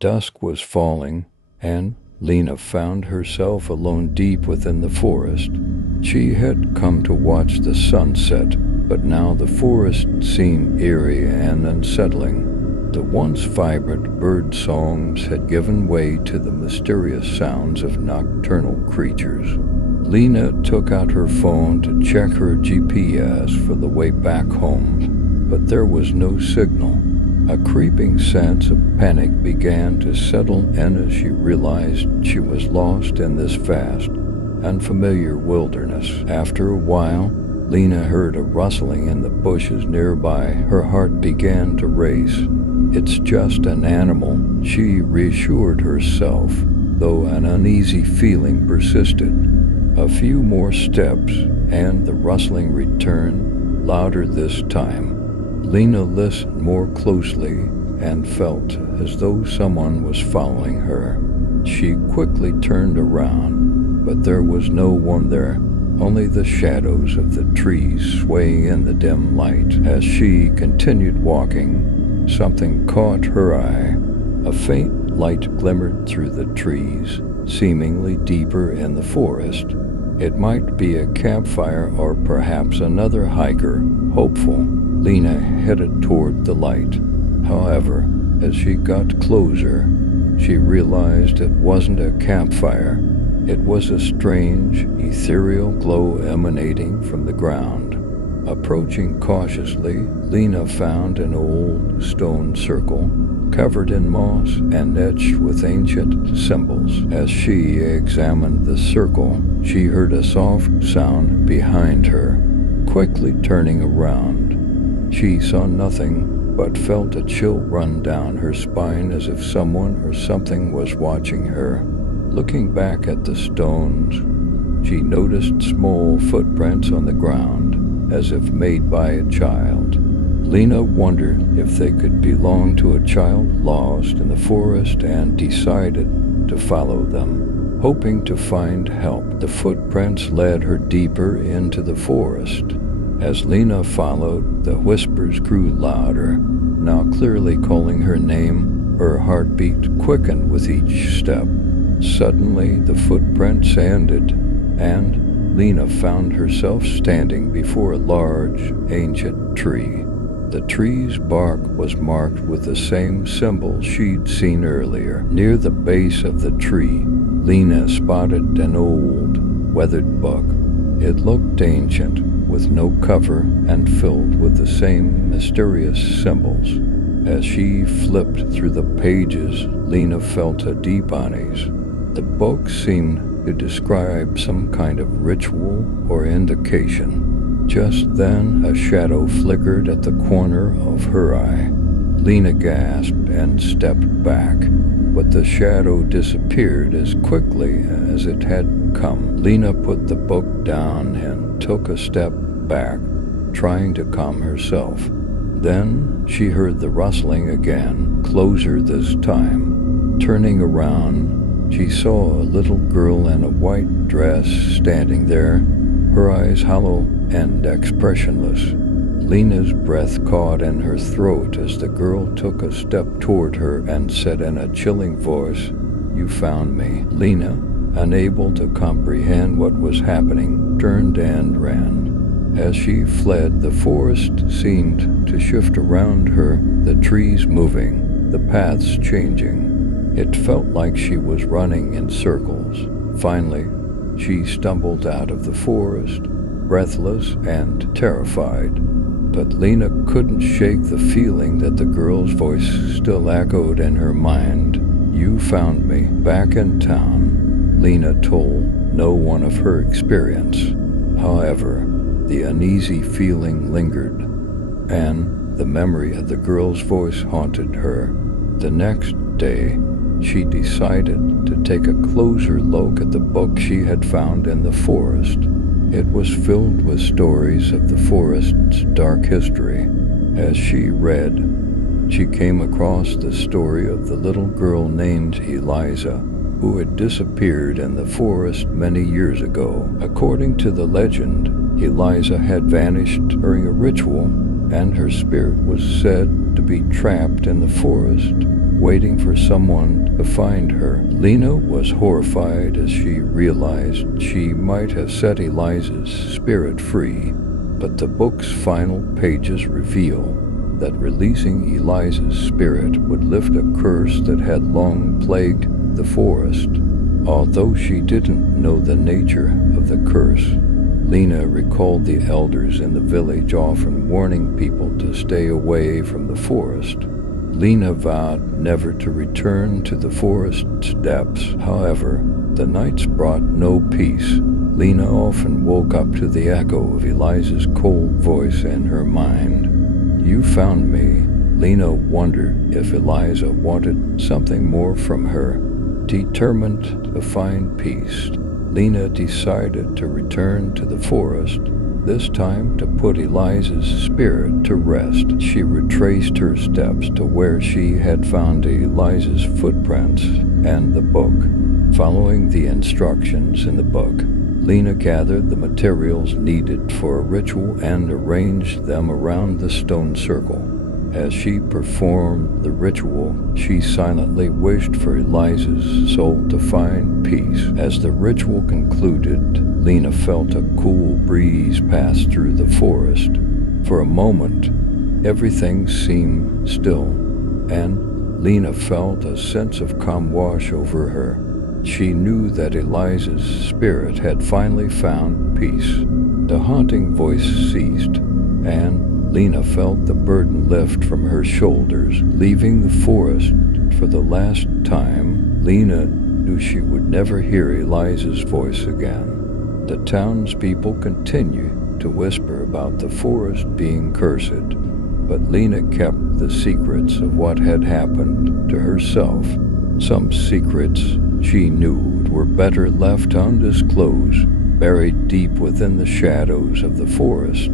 Dusk was falling, and Lena found herself alone deep within the forest. She had come to watch the sunset, but now the forest seemed eerie and unsettling. The once vibrant bird songs had given way to the mysterious sounds of nocturnal creatures. Lena took out her phone to check her GPS for the way back home, but there was no signal. A creeping sense of panic began to settle in as she realized she was lost in this vast, unfamiliar wilderness. After a while, Lena heard a rustling in the bushes nearby. Her heart began to race. "It's just an animal," she reassured herself, though an uneasy feeling persisted. A few more steps, and the rustling returned, louder this time. Lena listened more closely and felt as though someone was following her. She quickly turned around, but there was no one there, only the shadows of the trees swaying in the dim light. As she continued walking, something caught her eye. A faint light glimmered through the trees, seemingly deeper in the forest. It might be a campfire or perhaps another hiker. Hopeful, Lena headed toward the light. However, as she got closer, she realized it wasn't a campfire. It was a strange, ethereal glow emanating from the ground. Approaching cautiously, Lena found an old stone circle, covered in moss and etched with ancient symbols. As she examined the circle, she heard a soft sound behind her. Quickly turning around, she saw nothing, but felt a chill run down her spine as if someone or something was watching her. Looking back at the stones, she noticed small footprints on the ground, as if made by a child. Lena wondered if they could belong to a child lost in the forest and decided to follow them. Hoping to find help, the footprints led her deeper into the forest. As Lena followed, the whispers grew louder, now clearly calling her name. Her heartbeat quickened with each step. Suddenly, the footprints ended, and Lena found herself standing before a large, ancient tree. The tree's bark was marked with the same symbol she'd seen earlier. Near the base of the tree, Lena spotted an old, weathered book. It looked ancient, with no cover and filled with the same mysterious symbols. As she flipped through the pages, Lena felt a deep unease. The book seemed to describe some kind of ritual or indication. Just then, a shadow flickered at the corner of her eye. Lena gasped and stepped back, but the shadow disappeared as quickly as it had come. Lena put the book down and took a step back, trying to calm herself. Then she heard the rustling again, closer this time. Turning around, she saw a little girl in a white dress standing there, her eyes hollow and expressionless. Lena's breath caught in her throat as the girl took a step toward her and said in a chilling voice, "You found me." Lena, unable to comprehend what was happening, turned and ran. As she fled, the forest seemed to shift around her, the trees moving, the paths changing. It felt like she was running in circles. Finally, she stumbled out of the forest, breathless and terrified. But Lena couldn't shake the feeling that the girl's voice still echoed in her mind. "You found me." Back in town, Lena told no one of her experience. However, the uneasy feeling lingered, and the memory of the girl's voice haunted her. The next day, she decided to take a closer look at the book she had found in the forest. It was filled with stories of the forest's dark history. As she read, she came across the story of the little girl named Eliza, who had disappeared in the forest many years ago. According to the legend, Eliza had vanished during a ritual, and her spirit was said to be trapped in the forest. waiting for someone to find her. Lena was horrified as she realized she might have set Eliza's spirit free, but the book's final pages reveal that releasing Eliza's spirit would lift a curse that had long plagued the forest. Although she didn't know the nature of the curse, Lena recalled the elders in the village often warning people to stay away from the forest. Lena vowed never to return to the forest's depths. However, the nights brought no peace. Lena often woke up to the echo of Eliza's cold voice in her mind. "You found me." Lena wondered if Eliza wanted something more from her. Determined to find peace, Lena decided to return to the forest, this time to put Eliza's spirit to rest. She retraced her steps to where she had found Eliza's footprints and the book. Following the instructions in the book, Lena gathered the materials needed for a ritual and arranged them around the stone circle. As she performed the ritual, she silently wished for Eliza's soul to find peace. As the ritual concluded, Lena felt a cool breeze pass through the forest. For a moment, everything seemed still, and Lena felt a sense of calm wash over her. She knew that Eliza's spirit had finally found peace. The haunting voice ceased, and Lena felt the burden lift from her shoulders. Leaving the forest for the last time, Lena knew she would never hear Eliza's voice again. The townspeople continued to whisper about the forest being cursed, but Lena kept the secrets of what had happened to herself. Some secrets she knew were better left undisclosed, buried deep within the shadows of the forest.